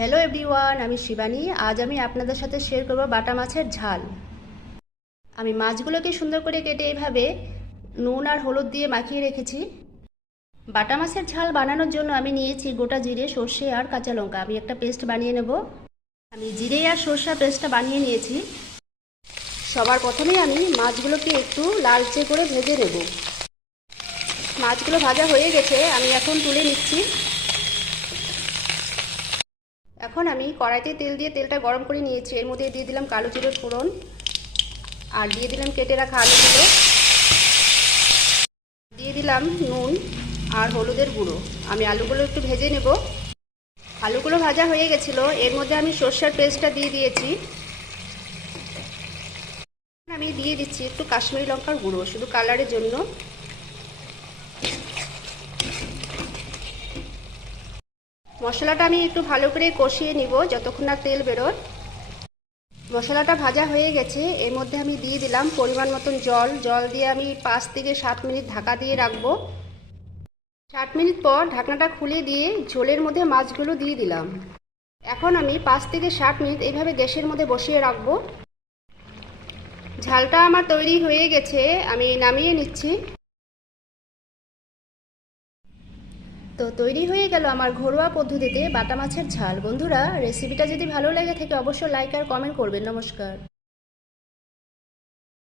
Hello everyone, আমি শিবানী। আজ আমি আপনাদের সাথে শেয়ার করব বাটা মাছের ঝাল। আমি মাছগুলোকে সুন্দর করে কেটে এইভাবে নুন আর হলুদ দিয়ে মাখিয়ে রেখেছি। বাটা মাছের ঝাল বানানোর জন্য আমি নিয়েছি গোটা জিরে, সর্ষে আর কাঁচা লঙ্কা। আমি একটা পেস্ট বানিয়ে নেব। আমি জিরে আর সর্ষে পেস্টটা বানিয়ে নিয়েছি। সবার প্রথমেই আমি মাছগুলোকে একটু লালচে করে ভেজে নেব। মাছগুলো ভাজা হয়ে গেছে, আমি এখন তুলে নিচ্ছি। এখন আমি কড়াইতে তেল দিয়ে তেলটা গরম করে নিয়েছি। এর মধ্যে দিয়ে দিলাম কালো জিরের ফোড়ন আর দিয়ে দিলাম কেটে রাখা আলুগুলো, দিয়ে দিলাম নুন আর হলুদের গুঁড়ো। আমি আলুগুলো একটু ভেজে নেব। আলুগুলো ভাজা হয়ে গেছিলো, এর মধ্যে আমি সর্ষের পেস্টটা দিয়ে দিয়েছি। আমি দিয়ে দিচ্ছি একটু কাশ্মীরি লঙ্কার গুঁড়ো, শুধু কালারের জন্য। মশলাটা আমি একটু ভালো করে কষিয়ে নিব যতক্ষণ না তেল বেরোয়। মশলাটা ভাজা হয়ে গেছে, এর মধ্যে আমি দিয়ে দিলাম পরিমাণ মতন জল দিয়ে আমি 5 থেকে 7 মিনিট ঢাকা দিয়ে রাখবো। 7 মিনিট পর ঢাকনাটা খুলে দিয়ে ঝোলের মধ্যে মাছগুলো দিয়ে দিলাম। এখন আমি 5 থেকে 7 মিনিট এইভাবে গ্যাসের মধ্যে বসিয়ে রাখবো। ঝালটা আমার তৈরি হয়ে গেছে, আমি নামিয়ে নিচ্ছি। তো তৈরি হয়ে গেল আমার ঘরোয়া পদ্ধতিতে বাটা মাছের ঝাল। বন্ধুরা, রেসিপিটা যদি ভালো লেগে থাকে অবশ্যই লাইক আর কমেন্ট করবেন। নমস্কার।